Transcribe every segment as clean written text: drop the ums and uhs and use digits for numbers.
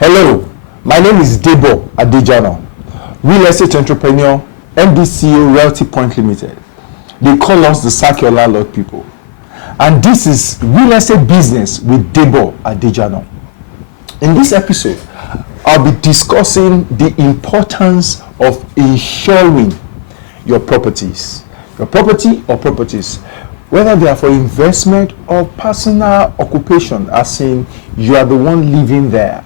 Hello, my name is Debo Adejano, real estate entrepreneur, MD CEO, Realty Point Limited. They call us the Sack Your Landlord people. And this is Real Estate Business with Debo Adejano. In this episode, I'll be discussing the importance of insuring your properties. Your property or properties, whether they are for investment or personal occupation, as in you are the one living there.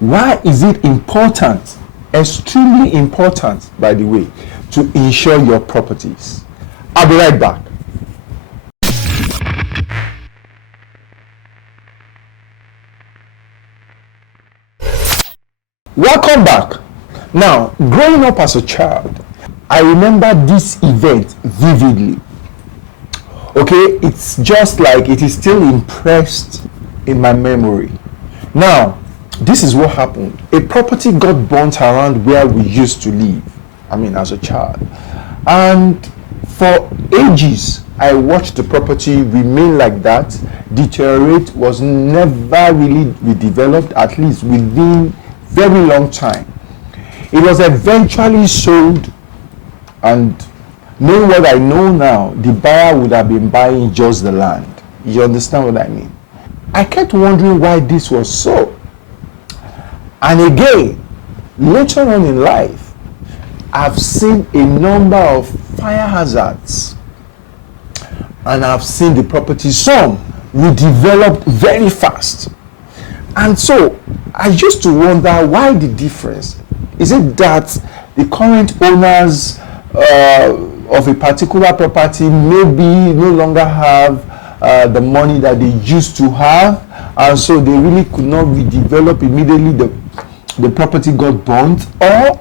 Why is it important, extremely important, by the way, to insure your properties? I'll be right back. Welcome back. Now, growing up as a child, I remember this event vividly. Okay, it's just like it is still impressed in my memory. Now, this is what happened. A property got burnt around where we used to live, as a child. And for ages, I watched the property remain like that, deteriorate, was never really redeveloped, at least within very long time. It was eventually sold, and knowing what I know now, the buyer would have been buying just the land. You understand what I mean? I kept wondering why this was so. And again, later on in life, I've seen a number of fire hazards, and I've seen the property, some redeveloped very fast. And so I used to wonder why the difference. Is it that the current owners of a particular property maybe no longer have the money that they used to have, and so they really could not redevelop immediately the property got burnt, or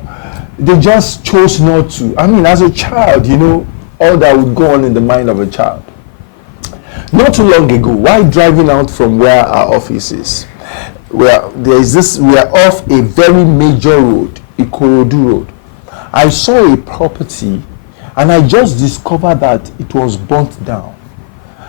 they just chose not to? As a child, all that would go on in the mind of a child. Not too long ago, while driving out from where our office is, we are off a very major road, Ikorodu Road. I saw a property and I just discovered that it was burnt down.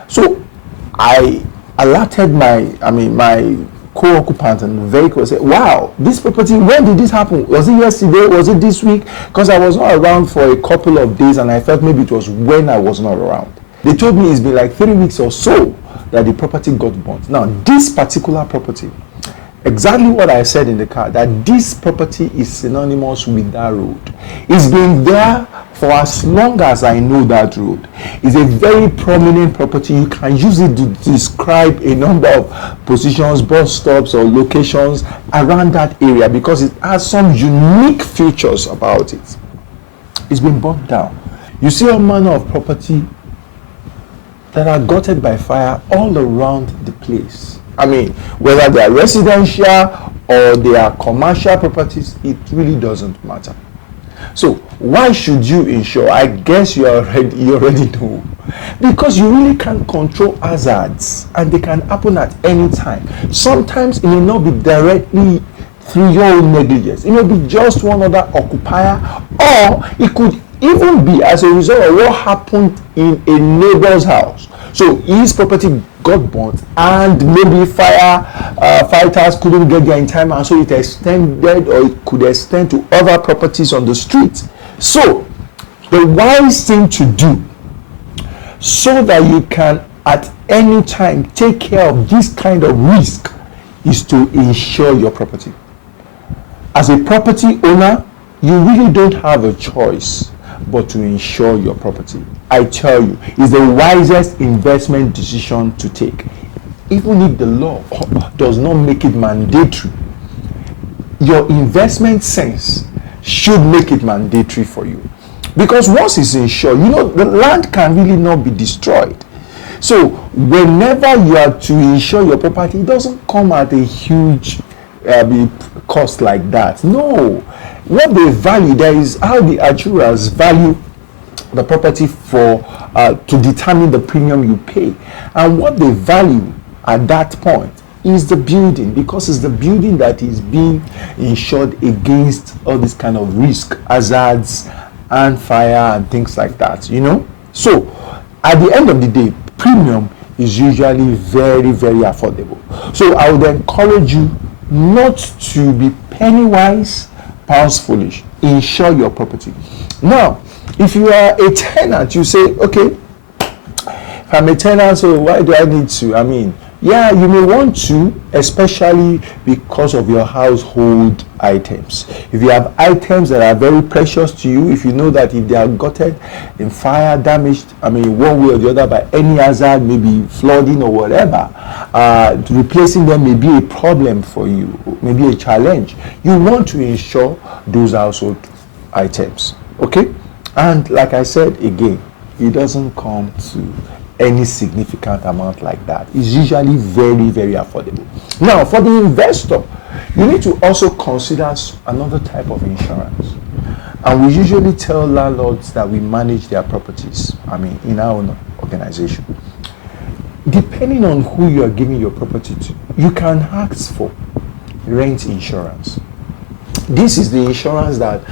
So I alerted my co-occupant and the vehicle, said, wow, this property, when did this happen? Was it yesterday? Was it this week? Because I was not around for a couple of days and I felt maybe it was when I was not around. They told me it's been like 3 weeks or so that the property got burnt. Now, this particular property, exactly what I said in the car, that this property is synonymous with that road. It's been there for as long as I know that road. It's a very prominent property. You can use it to describe a number of positions, bus stops, or locations around that area because it has some unique features about it. It's been burnt down. You see all manner of property that are gutted by fire all around the place. Whether they are residential or they are commercial properties, it really doesn't matter. So why should you insure? I guess you already know. Because you really can't control hazards and they can happen at any time. Sometimes it may not be directly through your own negligence. It may be just one other occupier, or it could even be as a result of what happened in a neighbor's house. So his property got burnt and maybe fighters couldn't get there in time, and so it extended, or it could extend to other properties on the street. So the wise thing to do, so that you can at any time take care of this kind of risk, is to insure your property. As a property owner, you really don't have a choice but to insure your property. I tell you, it's the wisest investment decision to take. Even if the law does not make it mandatory, your investment sense should make it mandatory for you. Because once it's insured, the land can really not be destroyed. So whenever you are to insure your property, it doesn't come at a huge cost like that. No. What they value, there is how the actuaries value the property for to determine the premium you pay. And what they value at that point is the building, because it's the building that is being insured against all this kind of risk, hazards, and fire and things like that, So at the end of the day, premium is usually very, very affordable. So I would encourage you not to be penny wise, pounds foolish. Insure your property. Now, if you are a tenant, you say, okay, if I'm a tenant, so why do I need to? I mean, yeah, you may want to, especially because of your household items. If you have items that are very precious to you, if you know that if they are gutted in fire, damaged, I mean, one way or the other by any hazard, maybe flooding or whatever, replacing them may be a problem for you, maybe a challenge. You want to insure those household items, okay? And like I said again, it doesn't come to any significant amount like that. It's usually very, very affordable. Now, for the investor, you need to also consider another type of insurance. And we usually tell landlords that we manage their properties, I mean, in our own organization. Depending on who you are giving your property to, you can ask for rent insurance. This is the insurance that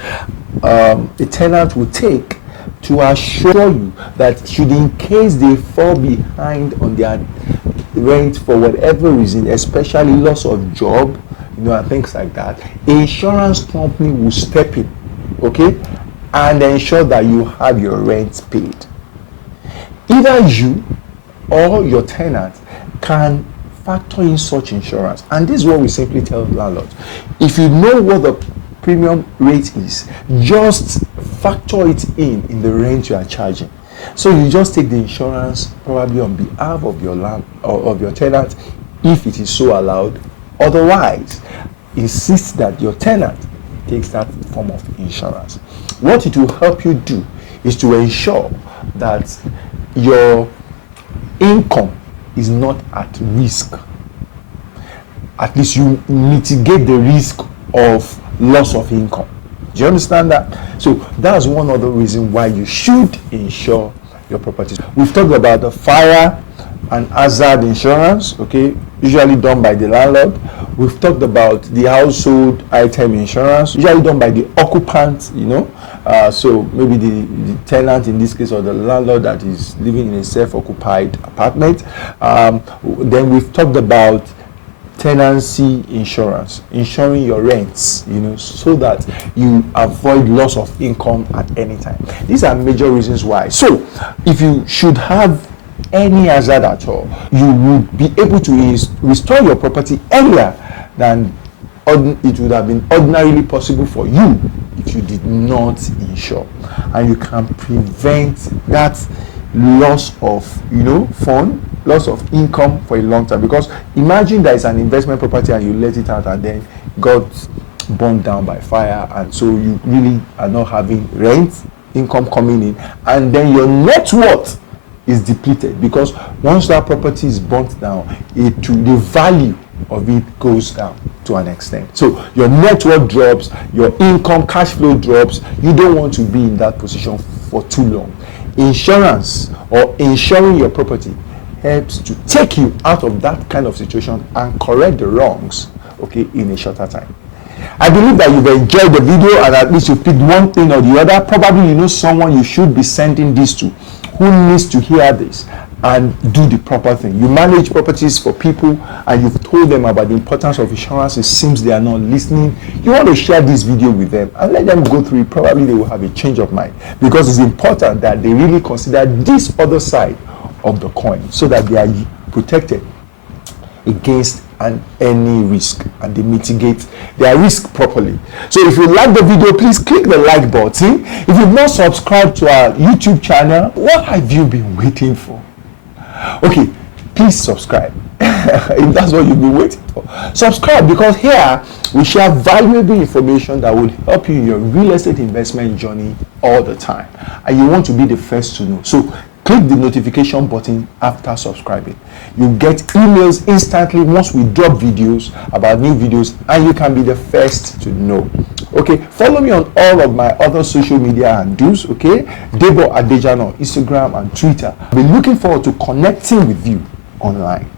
a tenant will take to assure you that should in case they fall behind on their rent for whatever reason, especially loss of job, and things like that, insurance company will step in, okay, and ensure that you have your rent paid. Either you or your tenant can factor in such insurance, and this is what we simply tell landlords. If you know what the premium rate is, just factor it in the rent you are charging. So you just take the insurance probably on behalf of your land or of your tenant if it is so allowed. Otherwise, insist that your tenant takes that form of insurance. What it will help you do is to ensure that your income is not at risk. At least you mitigate the risk of loss of income. Do you understand that? So that's one other reason why you should insure your properties. We've talked about the fire and hazard insurance, okay, usually done by the landlord. We've talked about the household item insurance, usually done by the occupant, so maybe the tenant in this case, or the landlord that is living in a self-occupied apartment. Then we've talked about tenancy insurance, insuring your rents, so that you avoid loss of income at any time. These are major reasons why. So if you should have any hazard at all, you would be able to restore your property earlier than it would have been ordinarily possible for you if you did not insure. And you can prevent that loss of fund, loss of income for a long time. Because imagine there is an investment property and you let it out and then got burned down by fire, and so you really are not having rent income coming in, and then your net worth is depleted, because once that property is burnt down, the value of it goes down to an extent. So your net worth drops, your income, cash flow drops. You don't want to be in that position for too long. Insurance or insuring your property helps to take you out of that kind of situation and correct the wrongs, okay, in a shorter time. I believe that you've enjoyed the video, and at least you picked one thing or the other. Probably you know someone you should be sending this to who needs to hear this and do the proper thing. You manage properties for people and you've told them about the importance of insurance. It seems they are not listening. You want to share this video with them and let them go through it. Probably they will have a change of mind, because it's important that they really consider this other side of the coin so that they are protected against any risk and they mitigate their risk properly. So if you like the video, please click the like button. If you've not subscribed to our YouTube channel, what have you been waiting for? Okay, please subscribe. If that's what you've been waiting for, subscribe, because here we share valuable information that will help you in your real estate investment journey all the time, and you want to be the first to know. So click the notification button after subscribing. You get emails instantly once we drop videos about new videos, and you can be the first to know. Okay, follow me on all of my other social media handles, okay? Debo Adejano, Instagram and Twitter. I'll be looking forward to connecting with you online.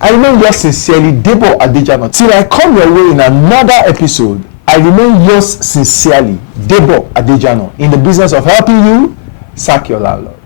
I remain yours sincerely, Debo Adejano. Till I come your way in another episode, I remain yours sincerely, Debo Adejano, in the business of helping you sack your landlord.